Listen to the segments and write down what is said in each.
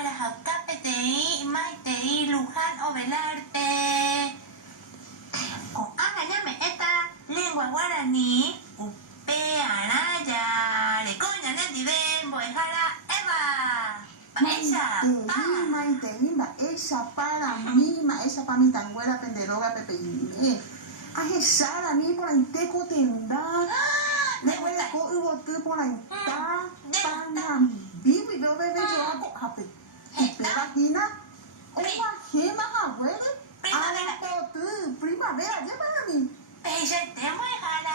fuera Jaucapetei, Maitei, Luján o Velarte. Con llame esta lengua guaraní, Upe, Araya, Lecoña, Netiven, Boejara, Eva. Maitei, esa para mí, esa para mi tanguera, penderoga, pepeine. Ajezara, mi por ahí te cotenda. Le voy a coger por ahí. Para vivo y veo bebé yo hago hape. Imagina. Oa, gema, abuelo. Primavera, llévala a mí.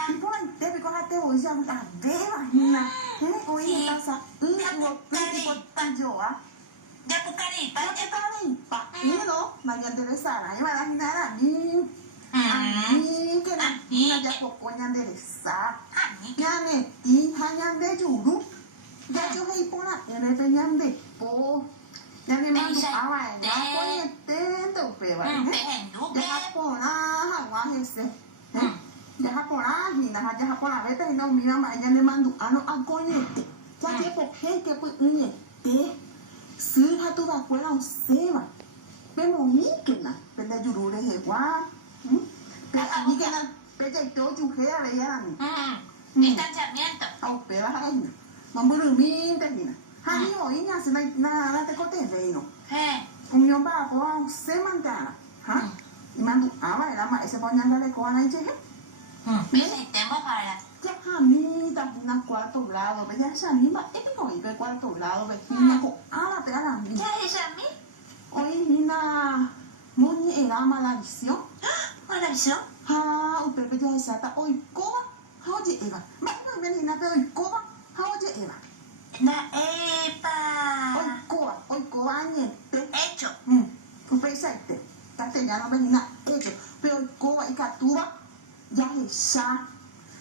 Y por ahí te pico a te voy a ver, imagina. Oye, pasa. Yo, ¿ah? Ya Pucaripa. Pero, mañana te besará. Y va a imaginar a mí. A mí, que la niña ya poco ñanderesa. Ñane, hija ñande yuru. Ya yo he por la NP ñande po. Ñane mando a ya ponete, te upeba. Ya por la agua ese. Ya por la hina, ya por la beta y no mi mamá ñane mando a no a coñete. Ya que por gente pues ñete.ซื้อถ้าตัวแบบเราเสียว่ะเป็นโมงี้กินนะเป็นได้ยูรูเลยเหรอว่าเป็นอันนี้กันนะเป็นใจโตจูเคอะไรอย่างนี้เอาไปว่าให้มันบุรุษมีแต่นี่นะฮานี่โอ้ยเนี่ยสิน่าแต่ก็เต้นเลยเนาะผมยอมบ้าเพราะว่าเสียมันแต่ละฮะอีมันดูอ้าวอะไรละมาไอ้เสบอยังได้ก็อะไรเจ๊ya a mí también a cuarto grado, ya esa misma, es que no iba a cuarto grado, vecina, ala, te ala, mí. ¿Qué es a mí? Oye, Nina, muy era mala visión. ¿Mala visión? Ah, usted que ya está, hoy coba, oye, Eva, más no me Nina, pero hoy coba, oye, Eva. Na epa. Hoy coba, niente. Hecho. Usted sabe, castellano, venina, hecho, pero hoy coba y catuba, ya está.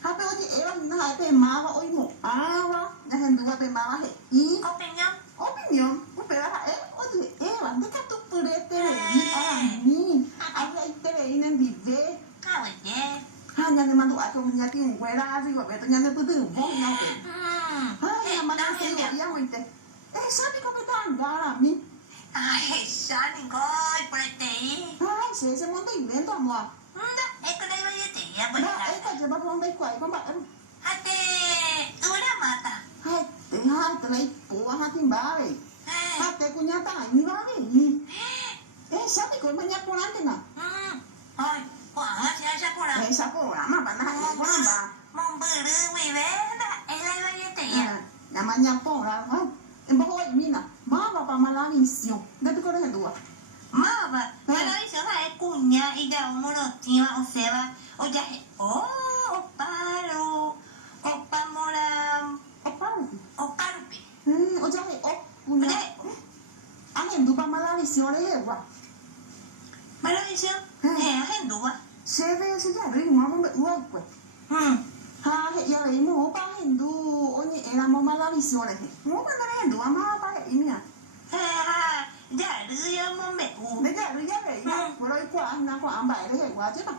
Hape oye Eva ni nada de mava hoy mo ava ya gente va de mava y opinión pero oye Eva de que tú purete a mí habla te en vive ha ya le mando a tu niña que un güera así va beto ya le pude un poco no que ay ya manda se lo ya oíste sabe cómo tan gara mí ay sabe goy por ahí ay se monta invento amor es que le voy a decir ya pues esta se va a poner cuál con bạn hate una mata hai te lấy bố hai tin ba vậy hai te của nhà ta như ba vậy sao thì còn mà nhà cô làm thế nào thôi quảng á chị sao cô làm sao cô làm mà bạn hai cô làm bà mong bự đưa quỳ bé đó em lấy bao nhiêu tiền nhà mà nhà cô làm không em bảo hỏi mình à má bà mà làm gì xíu đấy tôi có thấy đủ à má bà nói sớm hay cùng nhà ý đâu mua được gì mà ông sẽ bà ông cha oppa lo oppa moram oppa rupi o cha punya angin dupa malavisión le wa malavisión angin dupa se ve se ya ri mo mo uwa pues ha ya le mo pa hindu oni era mo malavisión le mo pa na hindu ama pa imia dạ đưa yo mo mẹ u để dạ đưa ya le ya por hoy kwa na kwa amba le wa chứ mà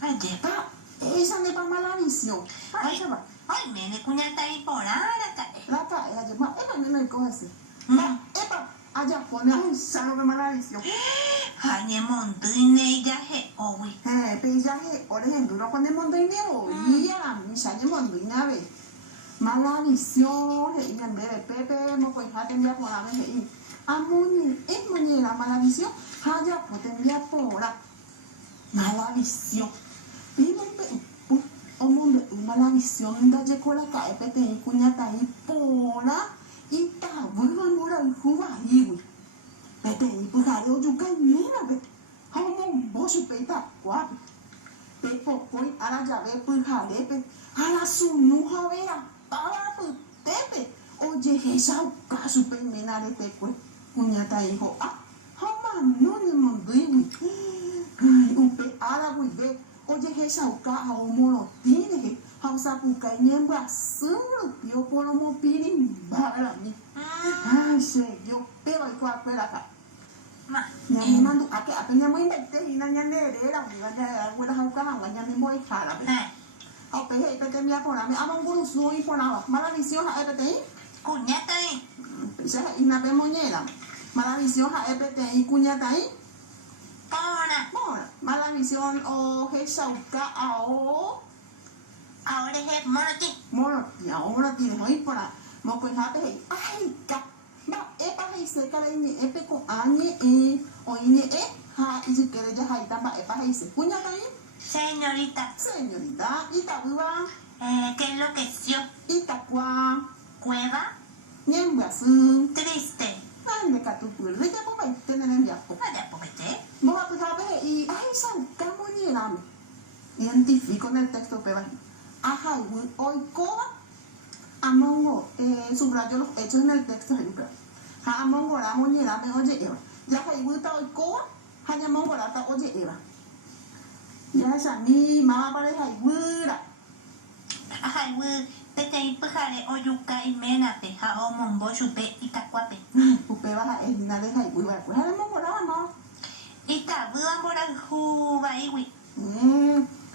ai đẹp á esa ne pa malavisión ay sao ay mẹ này cũng nhang tay bỏ la cae ya ma eba no có gì eba allá pone un salo de malavisión hay montaña ya he owi peisaje por ejemplo no pone montaña y ya la misa de montaña ve malavisión y en vez de pepe mo pues ha tendría por la vez y amuni es monera malavisión allá pues tendría por la malavisión y no omong malavisión da je kola ka epete kunyata ipona ita vuelvan mora juva hiwi pete ipuka lo juga mira be omong bosu peta kwa pe pokoi ala jave puka lepe ala sunu havera para pu tepe oje hesau ka super menare te kwe kunyata iho homa no ni mondui upe ala wi be oye hesa uka haumoro tine hausa puka nyembra suru pio polo mo piri bara mi ai se yo pero iko apela ka nyame mandu ake apenya mo indete ina nyandere la nganya wala hauka nganya ni mo ikhala be au pe he pe temia pora me among guru sui pora mala visión a epete kunyata se ina be moñera Malavisión ha epete y cuñata ahí. Pona. Bueno, malavisión o hechauca ao. Ahora es monoti. Moroti, ao moroti de hoy por ahí. Mo pues ha pe ay ka. Ma epa hay se ka ni epe con añe o ine ha y si quiere ya hay tamba epa hay se cuñata ahí. Señorita, Señorita, Itabuba, ¿qué enloqueció? Itacua, Cueva, Niembasu, triste. Nande Catupul, de Yapo, tener en Yapo. Vaya, porque Boba Pujabe y ay, son Camonierame. Identifico en el texto peba. Ajá, hoy coba. Amongo, subrayo los hechos en el texto. Amongo, la monierame, oye, Eva. Ya hay gusta hoy coba. Hayamongo, la oye, Eva. Ya esa mi mamá pareja y güera. Ajá, pete y pujare oyuca y menape, ja o mongo chupe y tacuape. Upe baja el dinero y güera. Pues hayamongo, la no. Y tabuan por el juba y wi.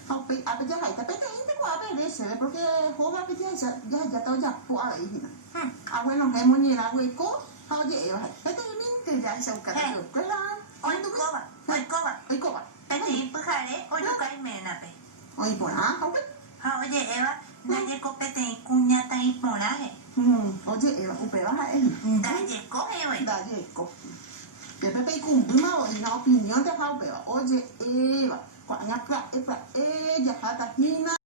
A ver, ya hay tapete y te voy a ver ese, porque joven que ya todo ya puedo ir. Ah, bueno, que monera, güey, co, oye, pete y minte ya se busca. Hoy coba, hoy coba. Oye, coba. Pete y pujare oyuca y menape. Oye, por joven. Ja, oye, Eva, nadie copete y cuñata y poraje. Oye, upe baja el. Dalle coge, güey. Dalle, co. De Pepe y Cumbima, oye, una opinión de Jaube. Oye, Eva, cuando ya, ella, jata,